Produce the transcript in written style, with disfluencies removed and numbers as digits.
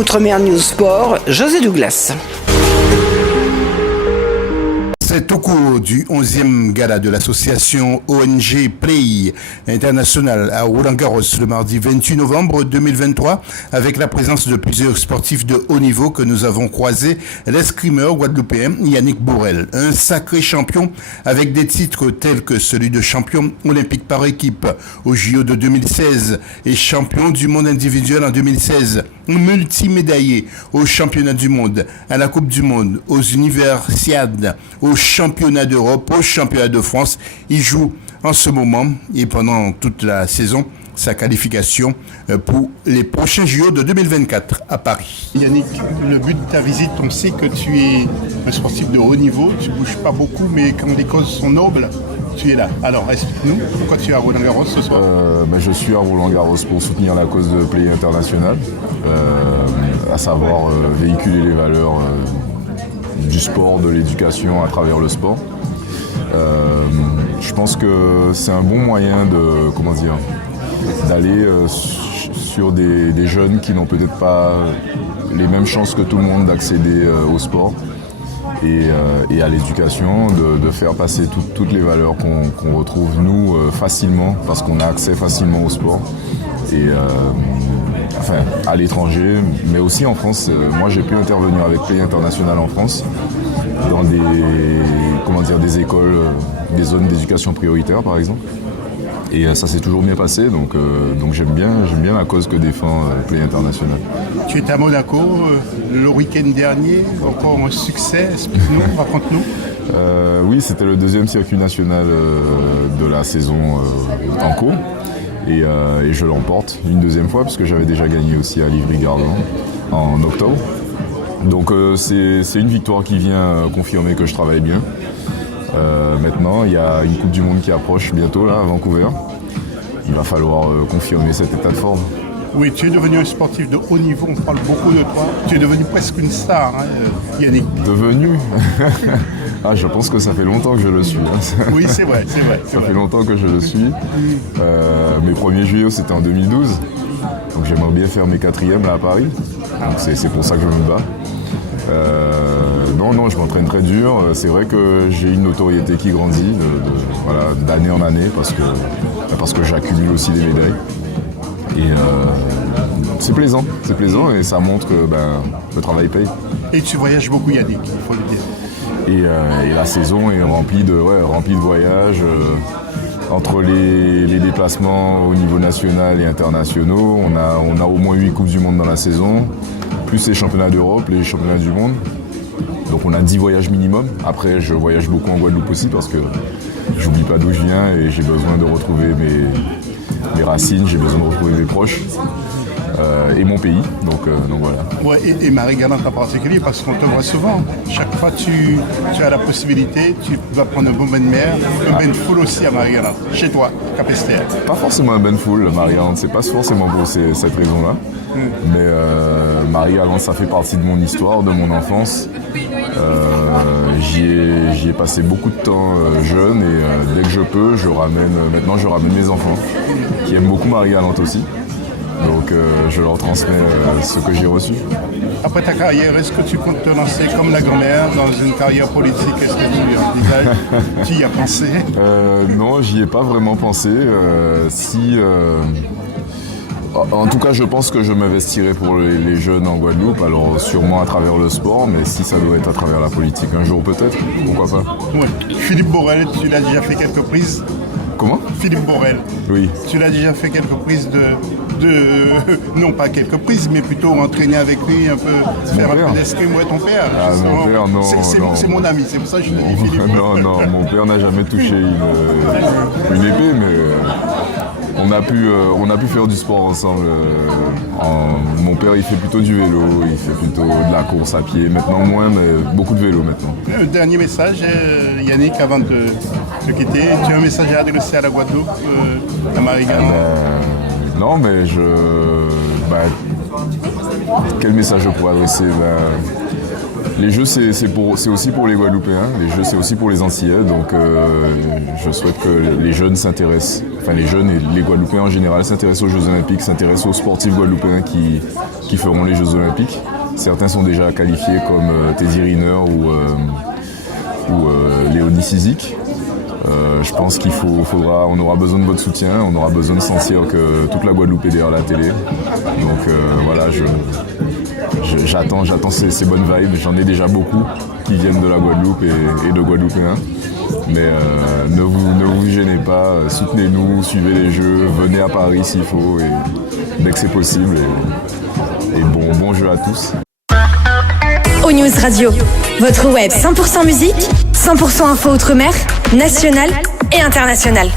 Outre-mer News Sport, José Douglas. C'est au cours du 11e gala de l'association ONG Play International à Roland-Garros le mardi 28 novembre 2023 avec la présence de plusieurs sportifs de haut niveau que nous avons croisé l'escrimeur guadeloupéen Yannick Bourrel, un sacré champion avec des titres tels que celui de champion olympique par équipe au JO de 2016 et champion du monde individuel en 2016, multimédaillé aux championnats du monde, à la Coupe du monde, aux universiades, aux championnats d'Europe, aux championnats de France. Il joue en ce moment et pendant toute la saison sa qualification pour les prochains JO de 2024 à Paris. Yannick, le but de ta visite, on sait que tu es un sportif de haut niveau, tu ne bouges pas beaucoup, mais quand les causes sont nobles, tu es là. Alors explique-nous pourquoi tu es à Roland-Garros ce soir. Je suis à Roland-Garros pour soutenir la cause de Play International, à savoir véhiculer les valeurs du sport, de l'éducation à travers le sport. Je pense que c'est un bon moyen d'aller sur des jeunes qui n'ont peut-être pas les mêmes chances que tout le monde d'accéder au sport et à l'éducation, de faire passer toutes les valeurs qu'on retrouve nous facilement parce qu'on a accès facilement au sport. À l'étranger, mais aussi en France. Moi, j'ai pu intervenir avec Play International en France, dans des écoles, des zones d'éducation prioritaire, par exemple. Et ça s'est toujours bien passé, donc j'aime bien la cause que défend Play International. Tu étais à Monaco le week-end dernier, encore un succès, explique-nous, raconte-nous. Oui, c'était le deuxième circuit national de la saison en cours. Et je l'emporte une deuxième fois parce que j'avais déjà gagné aussi à Livry-Gargan en octobre. Donc c'est une victoire qui vient confirmer que je travaille bien. Maintenant, il y a une Coupe du Monde qui approche bientôt là à Vancouver. Il va falloir confirmer cet état de forme. Oui, tu es devenu un sportif de haut niveau, on parle beaucoup de toi. Tu es devenu presque une star, Yannick. Devenu je pense que ça fait longtemps que je le suis. Oui, c'est vrai. Ça fait longtemps que je le suis. Mes premiers JO, c'était en 2012. Donc j'aimerais bien faire mes quatrièmes là à Paris. Donc c'est pour ça que je me bats. Non, je m'entraîne très dur. C'est vrai que j'ai une notoriété qui grandit d'année en année parce que j'accumule aussi des médailles. Et c'est plaisant et ça montre que le travail paye. Et tu voyages beaucoup, Yannick, il faut le dire. Et la saison est remplie de voyages. Entre les déplacements au niveau national et internationaux, on a au moins 8 Coupes du Monde dans la saison, plus les championnats d'Europe, les championnats du monde. Donc on a 10 voyages minimum. Après, je voyage beaucoup en Guadeloupe aussi parce que j'oublie pas d'où je viens et j'ai besoin de retrouver mes racines, j'ai besoin de retrouver mes proches. Et mon pays, donc voilà. Ouais, et Marie-Galante en particulier, parce qu'on te voit souvent. Chaque fois tu as la possibilité, tu vas prendre un bon bain de mer, un bain de foule aussi à Marie-Galante, chez toi, Cap-Esther. Pas forcément un bain de foule, Marie-Galante, c'est pas forcément pour cette raison-là. Mais Marie-Galante, ça fait partie de mon histoire, de mon enfance. J'y ai passé beaucoup de temps jeune et dès que je peux, maintenant je ramène mes enfants, qui aiment beaucoup Marie-Galante aussi. Donc je leur transmets ce que j'ai reçu. Après ta carrière, est-ce que tu comptes te lancer comme la grand-mère dans une carrière politique? Est-ce que tu envisages? Tu y as pensé? Non, j'y ai pas vraiment pensé. En tout cas, je pense que je m'investirai pour les jeunes en Guadeloupe, alors sûrement à travers le sport, mais si ça doit être à travers la politique un jour peut-être, pourquoi pas. Ouais. Philippe Bourrel, tu l'as déjà fait quelques prises? Comment? Philippe Bourrel. Oui. Tu l'as déjà fait quelques prises non pas quelques prises, mais plutôt entraîner avec lui un peu, faire un peu d'escrime. Ouais, ton père. Mon père, non. C'est mon ami, c'est pour ça que je te dis Philippe. Non, mon père n'a jamais touché une épée, mais on a pu faire du sport ensemble. Mon père, il fait plutôt du vélo, il fait plutôt de la course à pied. Maintenant moins, mais beaucoup de vélo maintenant. Un dernier message, Yannick, avant de te quitter. Tu as un message à adresser à la Guadeloupe, à Marie-Galante? Non, mais quel message je pourrais adresser? Les Jeux, c'est aussi pour les Guadeloupéens, les Jeux, c'est aussi pour les Antillais, donc je souhaite que les jeunes s'intéressent, enfin les jeunes et les Guadeloupéens en général s'intéressent aux Jeux Olympiques, s'intéressent aux sportifs guadeloupéens qui feront les Jeux Olympiques. Certains sont déjà qualifiés comme Teddy Riner ou Léonie Sizik. Je pense on aura besoin de votre soutien, on aura besoin de sentir que toute la Guadeloupe est derrière la télé. Donc voilà, j'attends ces bonnes vibes. J'en ai déjà beaucoup qui viennent de la Guadeloupe et de Guadeloupéens. Mais ne vous gênez pas, soutenez-nous, suivez les Jeux, venez à Paris s'il faut, et dès que c'est possible. Et bon jeu à tous. O-News Radio, votre web 100% musique, 100% info outre-mer, nationale et internationale.